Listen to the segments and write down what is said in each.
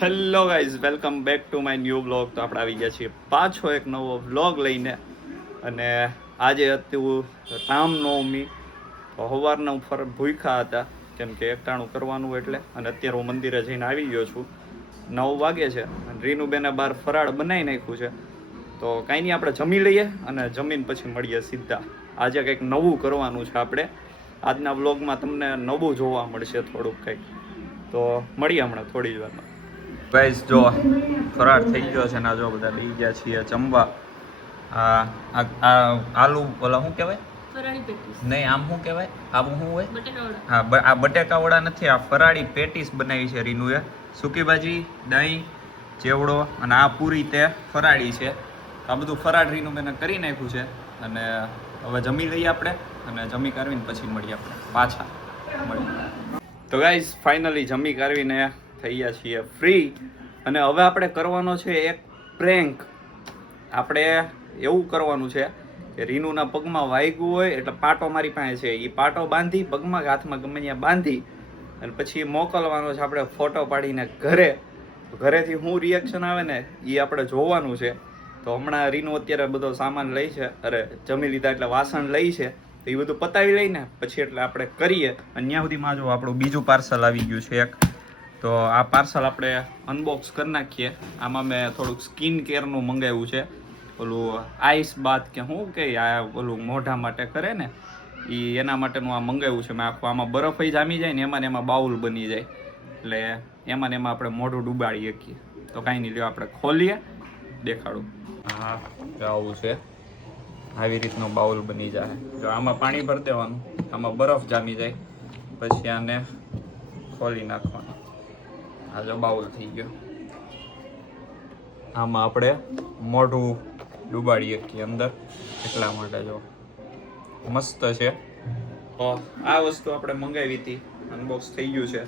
Hello guys, welcome back to my new vlog. તો આપણે આવી ગયા છીએ પાછો એક નવો વ્લોગ લઈને. અને આજે હતું રામનવમી. તો સવારના હું ભૂખ્યા હતા કેમ કે એકટાણું કરવાનું એટલે. અને અત્યારે હું મંદિરે જઈને આવી ગયો છું. 9 વાગે છે અને રીનુબેને બહાર ફરાળ બનાવી નાખ્યું છે. તો કાંઈ નહીં, આપણે જમી લઈએ અને જમીન પછી મળીએ સીધા. આજે કંઈક નવું કરવાનું છે આપણે. આજના વ્લોગમાં તમને નવું જોવા મળશે થોડુંક કંઈક. તો મળીએ હમણાં થોડી જ વારમાં. ગાઈસ જો ફરાળ થઈ ગયો છે ને, જો બધા બેસી ગયા છીએ જમવા. આ આલુ ઓલા શું કહેવાય? ફરાળી પેટીસ. નહીં, આમ શું કહેવાય? આવું શું હોય? બટેકાવડા. હા, આ બટેકાવડા નથી, આ ફરાળી પેટીસ બનાવી છે રીનુએ. સૂકી ભાજી, દહીં, ચેવડો અને આ પૂરી તે ફરાળી છે. આ બધું ફરાળ રીનું મેં કરી નાખ્યું છે. અને હવે જમી લઈએ આપણે અને જમી કાઢવીને પછી મળીએ આપણે પાછા મળીએ. તો ગાઈસ ફાઇનલી જમી કાઢવીને થઈ ગયા છીએ ફ્રી. અને હવે આપણે કરવાનો છે એક પ્રેન્ક. આપણે એવું કરવાનું છે કે રીનુના પગમાં વાગ્યું હોય એટલે પાટો મારી પાસે છે, એ પાટો બાંધી પગમાં કે હાથમાં ગમે ત્યાં બાંધી અને પછી મોકલવાનો છે આપણે ફોટો પાડીને ઘરે. ઘરેથી શું રિએક્શન આવે ને એ આપણે જોવાનું છે. તો હમણાં રીનુ અત્યારે બધો સામાન લઈ છે, અરે જમી લીધા એટલે વાસણ લઈ છે, તો એ બધું પતાવી લઈને પછી એટલે આપણે કરીએ. અને ત્યાં સુધીમાં જો આપણું બીજું પાર્સલ આવી ગયું છે એક. તો આ પાર્સલ આપણે અનબોક્સ કરી નાખીએ. આમાં મેં થોડુંક સ્કિન કેરનું મંગાવ્યું છે, ઓલું આઈસ બાથ કે શું કે આ ઓલું મોઢા માટે કરે ને એ, એના માટેનું આ મંગાવ્યું છે મેં આખું. આમાં બરફ જામી જાય ને એમાં બાઉલ બની જાય, એટલે એમાં આપણે મોઢું ડૂબાડી શકીએ. તો કાંઈ નહીં, લ્યો આપણે ખોલીએ, દેખાડું. હા, આવું છે, આવી રીતનો બાઉલ બની જાય. જો આમાં પાણી ભરી દેવાનું, આમાં બરફ જામી જાય, પછી આને ખોલી નાખવાનું. આ જો બાઉલ થઈ ગયો. આમાં આપણે મોઢું ડૂબાડી શકીએ અંદર, એટલા માટે જો મસ્ત છે. તો આ વસ્તુ આપણે મંગાવી હતી, અનબોક્સ થઈ ગયું છે.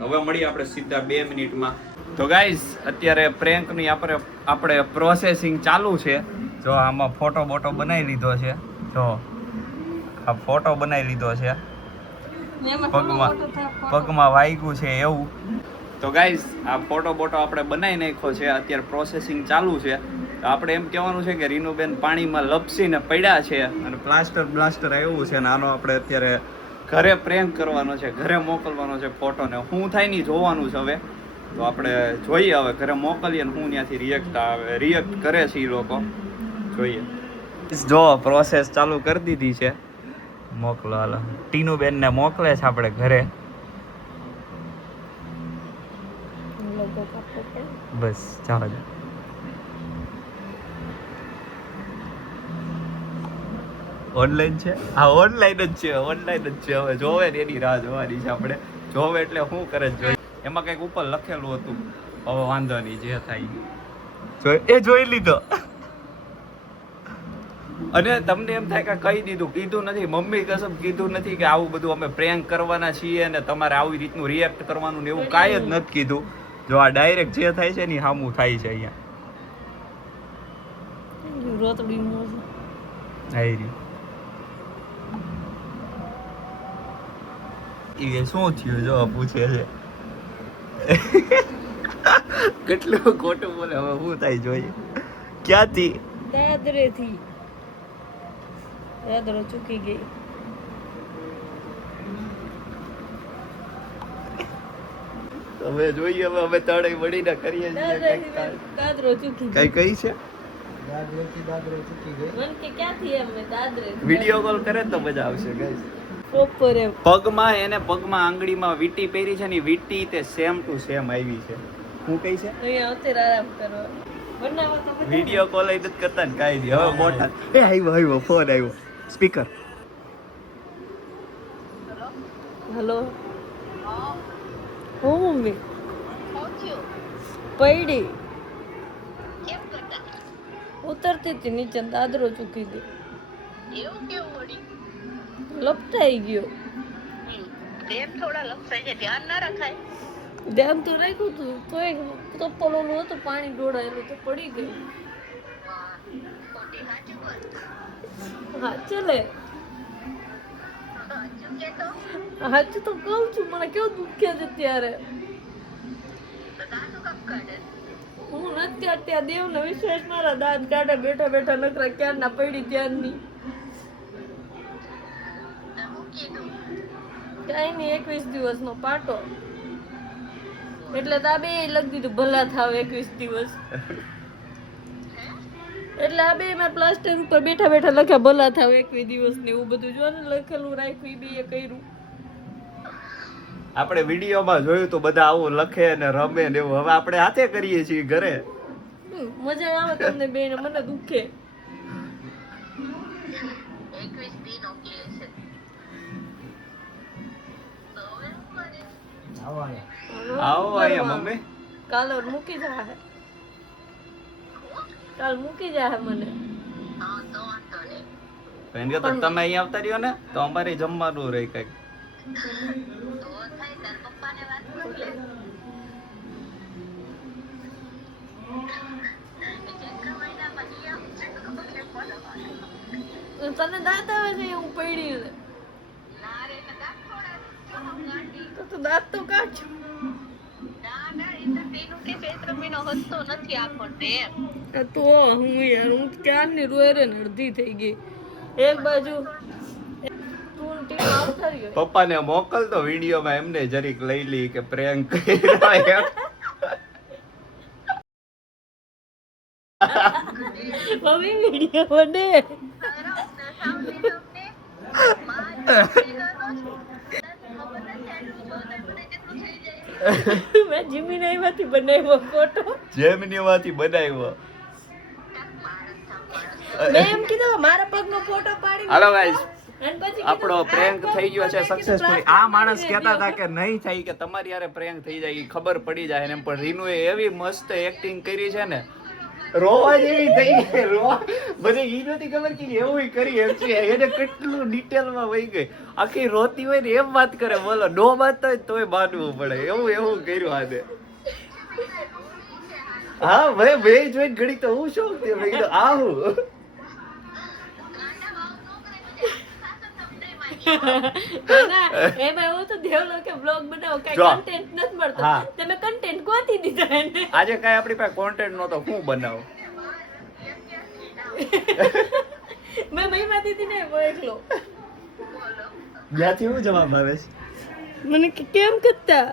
હવે મળીએ આપણે સીધા 2 મિનિટમાં. તો ગાઈઝ અત્યારે પ્રેન્કની આપણે પ્રોસેસિંગ ચાલુ છે. જો આમાં ફોટો બોટો બનાવી લીધો છે. જો આ ફોટો બનાવી લીધો છે, પગમાં વાગ્યું છે એવું. તો ગાઈઝ આ ફોટો બોટો આપણે બનાવી નાખ્યો છે, અત્યારે પ્રોસેસિંગ ચાલુ છે. તો આપણે એમ કહેવાનું છે કે રીનુબેન પાણીમાં લપસીને પડ્યા છે અને બ્લાસ્ટર આવ્યું છે. અને આનો આપણે અત્યારે ઘરે પ્રેન્ક કરવાનો છે, ઘરે મોકલવાનો છે ફોટો. ને શું થાય નહીં જોવાનું છે હવે. તો આપણે જોઈએ હવે ઘરે મોકલીએ ને હું ત્યાંથી રિએક્ટ કરે છે એ લોકો, જોઈએ. જો પ્રોસેસ ચાલુ કરી દીધી છે, મોકલો. હાલો, ટીનુબેનને મોકલે છે આપણે ઘરે. બસ ચાલો. ઓનલાઈન છે, હા ઓનલાઈન જ છે, ઓનલાઈન જ છે. હવે જોવે ને એની રાહ જોવાની છે આપણે. જોવે એટલે શું કરે જોઈએ. એમાં કંઈક ઉપર લખેલું હતું, હવે વાંધો નહીં, જે થાય એ જોઈ લીધો. અને તમને એમ થાય કે કહી દીધું, કીધું નથી, મમ્મી કસમ કીધું નથી કે આવું બધું અમે પ્રેન્ક કરવાના છીએ અને તમારે આવી રીતનું રિએક્ટ કરવાનું ને એવું કાંઈ જ નથી કીધું. જો આ ડાયરેક્ટ જે થાય છે ને સામું થાય છે અહીંયા. એ શું થયું જો પૂછે છે. કેટલું ખોટું બોલે, હવે શું થાય જોઈએ. ક્યાંથી? દાદરેથી. દાદરો ચૂકી ગઈ. હવે જોઈએ, હવે અમે તળે વળીને કરીએ છીએ. દાદરો ચૂકી કઈ કઈ છે? દાદરો ચૂકી ગઈ. મન કે ક્યાંથી એમ મે દાદરે. વિડિયો કોલ કરે તો મજા આવશે ગાઈસ. પ્રોપર એમ પગમાં આંગળીમાં વીટી પહેરી છે ને, વીટી તે સેમ ટુ સેમ આવી છે. હું કઈ છે? અહીંયા અત્યારે આરામ કરવા બનાવો તો વિડિયો કોલ જ કરતા ને કાઈ નહીં. હવે મોટા આવ્યો ફોન આવ્યો, સ્પીકર. હેલો. હું મમ્મી પૈડી ઉતરતી હતી નીચે, દાદરો ચૂકી ગઈ. એવું કેવું વળી? લપટાઈ ગયો. એમ થોડા લપસાઈ છે, ધ્યાન ના રખાય. ધ્યાન તો રાખ્યું તું, તોય ચપ્પલ ઓલું હતું પાણી ઢોળાયેલું તો પડી ગઈ. ખોટી સાચું બોલ. હા ચલે. સાચું કે તો હાચું તો કહું છું, મને કેવું દુખ્યા છે ત્યારે. તો દાદુ કપ ત્યાં દેવનો વિશ્વાસ મારા દાંત કાઢે બેઠા બેઠા નકરા ક્યારના પડી ત્યારની કઈ નહીં 21 દિવસનો પાટો એટલે તો આ બે લખી દીધું ભલા થાવ 21 દિવસ એટલે આ બે મેં પ્લાસ્ટર ઉપર બેઠા બેઠા લખ્યા ભલા થાવ 21 દિવસ ને એવું બધું જો ને લખેલું રાખ્યું એ બે કર્યું આપણે વિડીયોમાં જોયું તો બધા આવું લખે ને રમે ને એવું હવે આપણે હાથે કરીએ છીએ ઘરે મજા આવે તમને બે ને મને દુખે 21 દિનો કે છે આવો અહીંયા મમ્મી કાલ મૂકી જાય કાલ મૂકી જાય મને હા તો વાંધો નહીં એમ કે તમે અહીંયા આવતા રહ્યો ને તો અમારે જમવાનું રહી કઈક તો થાય તાર પપ્પાને વાત કરી લે મહિનામાં નિયમ છે તને દાંત આવે છે હું પડી ના રે દાંત થોડા ગાંડી તો દાંત તો કાઢ ના ના એ તો તેનું કે ચૈત્ર મહિનો હસતો નથી આપણને એમ તો હું યાર હું ક્યારની રોયરે ને અડધી થઈ ગઈ એક બાજુ તું ટીમ આવતા રહ્યો પપ્પાને મોકલતો વિડીયોમાં એમને જરીક લઈ લી કે પ્રેન્ક કર્યો મમ્મી વિડીયો બને મેં જીમિનાઈ માંથી બનાવ્યો ફોટો જેમિનીમાંથી બનાવ્યો મેં એમ કીધું મારા પગનો ફોટો પાડી હાલો ગાઈસ અને પછી આપણો પ્રેન્ક થઈ ગયો છે સક્સેસફુલી આ માણસ કહેતા હતા કે નહીં થાય કે તમારી યારે પ્રેન્ક થઈ જાય ઈ ખબર પડી જાય એમ પણ રીનુએ એવી મસ્ત એક્ટિંગ કરી છે ને રોવા જેવી થઈ ગઈ રોવા મને ઈ નથી ખબર કે એવું કરી એમ છે એને કેટલું ડિટેલમાં વહી ગઈ આખી રોતી હોય ને એમ વાત કરે બોલો નો વાત હોય તોય માનવું પડે એવું કર્યું આને હા ભાઈ બે જોઈ ઘડી તો હું શું તે મેં કીધું આવું એમાં એવું તો દેવલો કે બ્લોગ બનાવો કઈ કન્ટેન્ટ નથી મળતો તમે કન્ટેન્ટ ગોતી દીધા એને આજે કઈ આપણી પાસે કોન્ટેન્ટ નતો શું બનાવો મેં મહિમા દીદી ને એકલો જ્યાંથી શું જવાબ આવે છે મને કેમ કરતા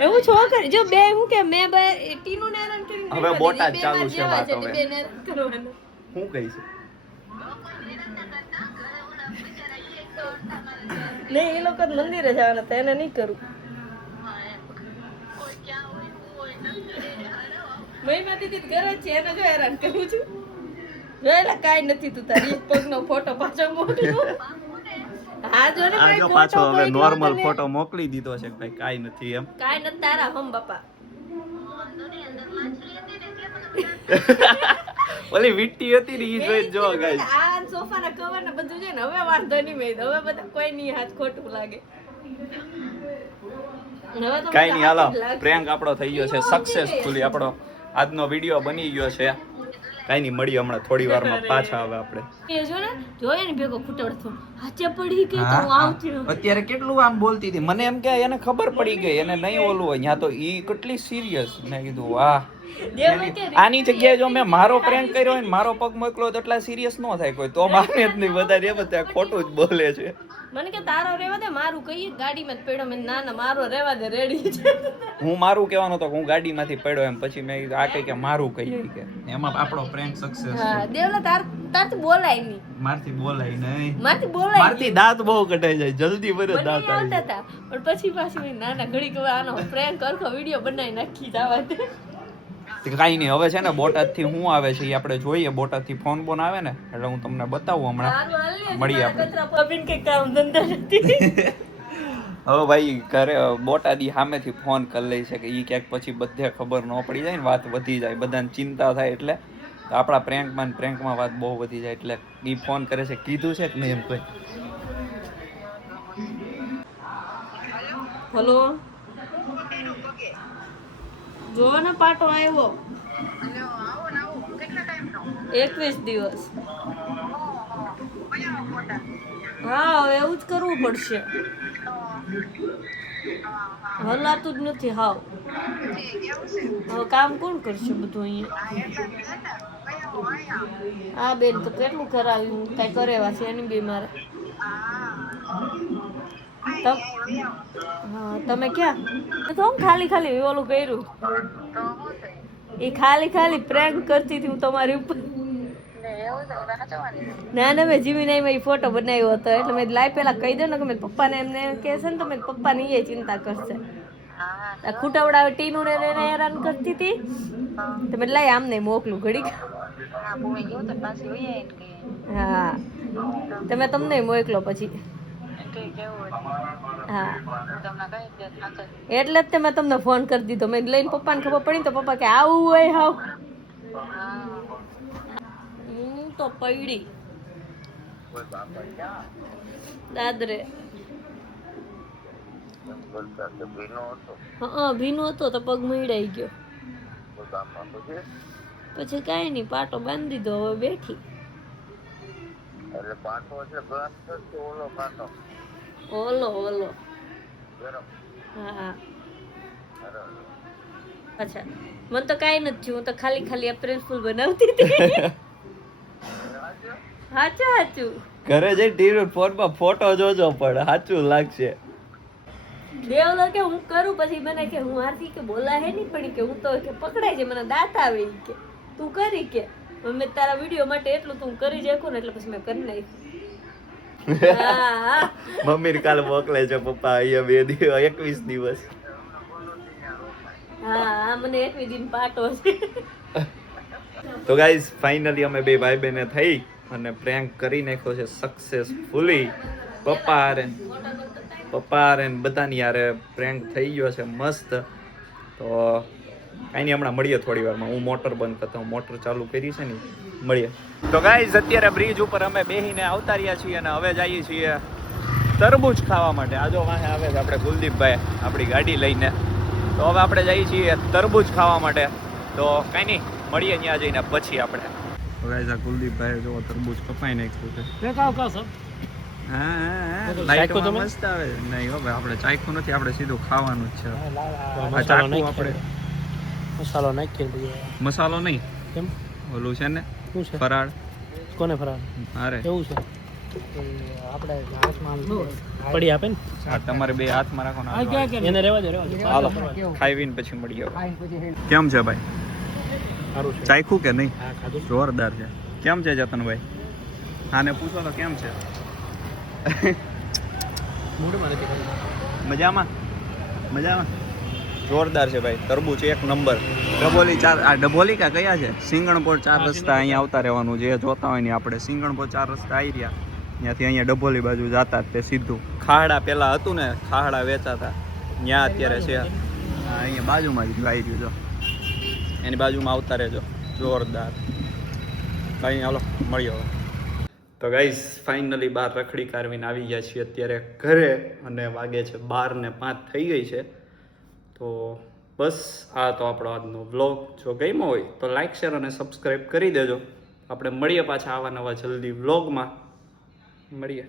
એવું છોકરી જો બે હું કે મેં ટીનું ને હેરાન કરીને હવે બોટાદ ચાલુ છે વાત હવે બે ને કરવાનું શું કહી છે નહીં એ લોકો મંદિરે જવાના હતા એને નહીં કરું મહિમા દીદી ઘરે છે એને જો હેરાન કરું છું જોયેલા કાંઈ નથી તું તારી પગનો ફોટો પાછો મોકલ્યો હા જો ને આ જો પાછો હવે નોર્મલ ફોટો મોકલી દીધો છે ભાઈ કાઈ નથી એમ કાઈ નથી તારા હમ બાપા ઓલી વીટી હતી ને ઈ જોઈ જો ગાઈસ આ સોફાના કવર ને બધું છે ને હવે વાંધો નહીં મેં હવે બધા કોઈ નહીં હાથ ખોટું લાગે કાઈ નહીં હાલો પ્રેન્ક આપણો થઈ ગયો છે સક્સેસફુલી આપણો આજનો વિડિયો બની ગયો છે કાઈ નહીં મળી હમણાં થોડી વારમાં પાછા આવે આપણે એ જો ને જોયે ને ભેગો ખૂટડતો હાચે પડી કે તો આવતી અત્યારે કેટલું આમ બોલતી હતી મને એમ કે એને ખબર પડી ગઈ એને નહીં ઓલું હોય ત્યાં તો ઈ કેટલી સિરિયસ મેં કીધું વાહ આની જગ્યાએ જો મેં મારો પ્રેન્ક કર્યો હોય ને મારો પગ મોકલો તો એટલા સિરિયસ ન થાય કોઈ તો માને જ નહીં વધારે એમ ત્યાં ખોટું જ બોલે છે મને કે તારો રેવા દે મારું કહીએ ગાડીમાં જ પડ્યો મેં ના ના મારો રેવા દે રેડી છે હું મારું કહેવાનો તો હું ગાડીમાંથી પડ્યો એમ પછી મેં કીધું આ કે મારું કહીએ કે એમાં આપણો પ્રેન્ક સક્સેસ હા દેવલા તારથી બોલાય નહીં મારથી બોલાય નહીં મારથી બોલાય મારથી દાંત બહુ કટાઈ જાય જલ્દી ભરે દાંત આવી આવતા હતા પણ પછી પાછી ના ના ઘડી કે આનો પ્રેન્ક કરખો વિડિયો બનાવી નાખી જવા દે કાઈ નહીં હવે છે ને બોટાદ થી હું આવે છે એ આપણે જોઈએ બોટાદ થી ફોન બોન આવે ને એટલે હું તમને બતાવું હમણાં મળીએ આપણે કે કામ ધંધા નથી હવે ભાઈ ઘરે બોટાદી સામેથી ફોન કરી લે છે કે ઈ ક્યાંક પછી બધે ખબર ન પડી જાય ને વાત વધી જાય બધાને ચિંતા થાય એટલે આપણા પ્રેન્કમાં વાત બહુ વધી જાય એટલે ઈ ફોન કરે છે કીધું છે કે નહીં એમ કોઈ હલો જો ને પાટો આવ્યો 21 દિવસ હા હવે એવું જ કરવું પડશે હલાતું જ નથી હાવ હવે કામ કોણ કરશે બધું અહીંયા? હા બેન, તો કેટલું કરાવ્યું, કઈ કરેવા છે એની બી મારે. હા તમે ક્યાં તો હું ખાલી ખાલી ઓલું કર્યું એ ખાલી ખાલી પ્રેન્ક કરતી હતી હું તમારી ઉપર. ના ના મેં જીમીનાઈ માં ફોટો બનાવ્યો હતો એટલે મેં લાઈ પેલા કહી દઉં ને કે મેં પપ્પાને એમને કહે છે ને તો મેં પપ્પાની એ ચિંતા કરશે. ખૂટાવડા ટીનું ને એને હેરાન કરતી હતી તો મેં લાઈ આમને મોકલું ઘડીક. હા તમે તમને મોકલો પછી. હા એટલે જ તે મેં તમને ફોન કરી દીધો. મેં લઈને પપ્પાને ખબર પડી તો પપ્પા કે આવું હોય હાવ હું તો પડી દાદરે. હા ભીનો હતો તો પગ મળાઈ ગયો. પછી કાંઈ નહીં પાટો બાંધી દીધો હવે બેઠી. ઓલો ઓલો હા અચ્છા મને તો કાંઈ નથી થયું. હું તો ખાલી ખાલી એપ્રિલ ફૂલ બનાવતી હતી. સાચું સાચું ઘરે જઈ ટીવી ફોનમાં ફોટો જોજો પણ સાચું લાગશે. દેવલો કે હું કરું પછી મને કે હું આરતી કે બોલા હે નહીં પડી કે હું તો કે પકડાય છે મને દાંત આવે ઈ કે તું કરી કે મેં તારા વિડીયો માટે એટલું તું કરી શકું ને એટલે પછી મેં કરી નાખ્યું. હા મમ્મી કાલે મોકલે છે પપ્પા અહીંયા 21 દિવસ. હા મને 21 દિન પાટો છે. તો ગાઈઝ ફાઇનલી અમે બે ભાઈ બહેને થઈ અને પ્રેન્ક કરી નાખ્યો છે સક્સેસફુલી. પપ્પા હારે બધાની યારે પ્રેન્ક થઈ ગયો છે મસ્ત. તો કાંઈ નહીં હમણાં મળીએ થોડી વારમાં. હું મોટર બંધ કરતો હું મોટર ચાલુ કરી છે ને મળીએ. તો ગાઈઝ અત્યારે બ્રિજ ઉપર અમે બેસીને આવતા રહ્યા છીએ અને હવે જઈએ છીએ તરબૂચ ખાવા માટે. આજો વાહે આવે છે આપણે કુલદીપભાઈ આપણી ગાડી લઈને. તો હવે આપણે જઈએ છીએ તરબૂચ ખાવા માટે. તો કાંઈ નહીં મળીએ ત્યાં જઈને પછી આપણે. તો ગાઈઝ આ કુલદીપભાઈ જો તરબૂચ કપાઈ નાખ્યું છે. લાઈટમાં મસ્ત આવે. નહીં હવે આપણે ચાખ્યું નથી આપણે સીધું ખાવાનું જ છે. ચાખવું આપણે મસાલો નાખીએ. મસાલો નહીં કેમ ઓલું છે ને શું છે ફરાળ. કોને ફરાળ અરે એવું છે આપણે હાથમાં પડી આપે ને. હા તમારે બે હાથમાં રાખો ને એને રહેવા દો હાલો ખાઈને પછી મળીએ. કેમ છે ભાઈ સારું છે ચાખ્યું કે નહીં? હા ખાધું જોરદાર છે. કેમ છે જતનભાઈ? આને પૂછો તો કેમ છે? મૂડમાં નથી ખાધું. મજામાં મજામાં જોરદાર છે ભાઈ. તરબૂચ એક નંબર. ડબોલી 4 આ ડબોલી કા કયા છે? સિંગણપોર 4 રસ્તા અહીંયા આવતા રહેવાનું. જે જોતા હોય ને આપણે સિંગણપોર 4 રસ્તા આવી રહ્યા ત્યાંથી અહીંયા ડબોલી બાજુ જતા તે સીધું. ખાડા પેલા હતું ને ખાડા વેચાતા ત્યાં અત્યારે છે. હા અહીંયા બાજુમાં જ આવી રહ્યું જો એની બાજુમાં આવતા રહેજો. જોરદાર. કઈ હાલો મળ્યો. તો ગાઈઝ ફાઇનલી 12 રખડી કારવીને આવી ગયા છીએ અત્યારે ઘરે અને વાગે છે 12:05 થઈ ગઈ છે. તો બસ આ તો આપણો આજનો વ્લોગ. જો ગમ્યો હોય તો લાઈક શેર અને સબસ્ક્રાઈબ કરી દેજો. આપણે મળીએ પાછા આવા નવા જલ્દી વ્લોગમાં મળીએ.